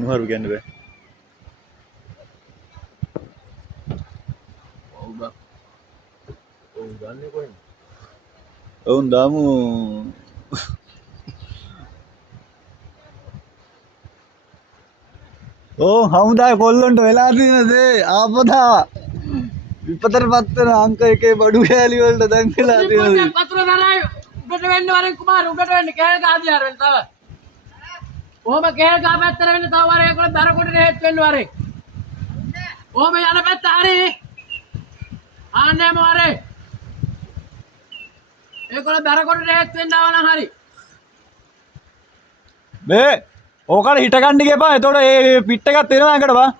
කුණුහරු කියන්නේ බෑ. ඔව් ගන්නේ කොහෙන්ද? ඔවුන් දාමු ඕ හමුදාය කොල්ලොන්ට වෙලා තියෙන දේ ආපදා විපතටපත් වෙන අංක එකේ බඩු කෑලි වලට දැන් වෙලා තියෙන දේ. වතුර දාලා උඩට වෙන්න වරෙන් කුමාර උඩට වෙන්න කෑ ගාදියාර වෙන්න තව. ඔහම කෑ ගා පැත්තට වෙන්න තව වරෙන් ඒගොල්ලෝ දර කොටට හේත් වෙන්න වරෙන්. ඔහම යන පැත්ත හරි. ආන්නේම වරේ. ඒගොල්ලෝ දර කොටට හේත් වෙන්න ආව නම් හරි. මේ ඕකට හිට ගන්න ගියපන්. එතකොට ඒ පිට් එකක් එනවා එකට බා.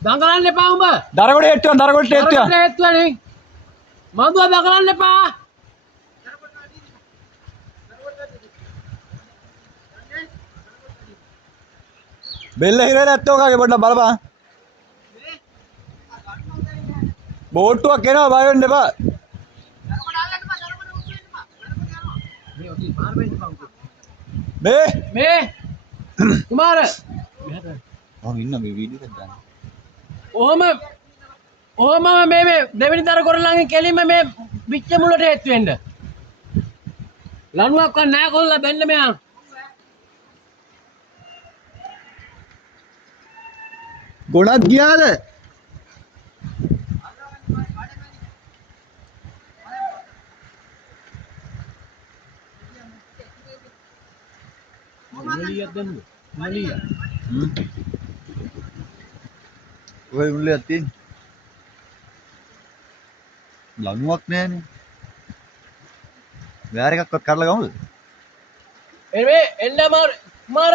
දඟලන්න එපා උඹ. දරකොට හේට්ටුවන් දරකොට හේට්ටුවන්. හේත්වලින් මඳුව දඟලන්න එපා. බෙල්ල හිරේ නැත්තෝ කගේ පොඩ්ඩක් බලපන්. බෝට්ටුවක් එනවා බය වෙන්න එපා. මේ කුමාර මම ඉන්න මේ වීඩියෝ එකක් දාන්න. ඔහම මේ දෙවෙනි දර කොරළන්ගේ කෙලින්ම මේ විච්ච මුලට හේතු වෙන්න. ලණුවක් වත් නැහැ කොල්ලා බෙන්න මෙයා. ගොඩක් ගියාද? මුලියක් දෙන්න. මුලිය. ඔය මුල්ලයක් තියෙන්නේ. ලණුවක් නැහැනේ. ගාර එකක්වත් කඩලා ගමුද? එන්නේ එන්න කුමාර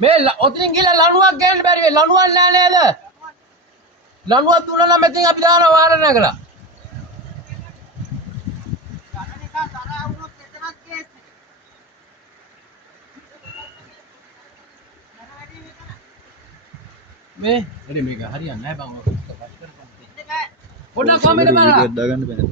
මේ ඔතනින් ගිහලා ලණුවක් ගන්න බැරි වෙයි. ලණුවක් නැහැ නේද? ලණුවක් දුන්නා නම් මෙතෙන් අපි දානවා වාර නැගලා. මේ එරි මේක හරියන්නේ නැහැ බං. පොඩ්ඩක් කොමෙන්ට් බලන්න. දාගන්න බෑ.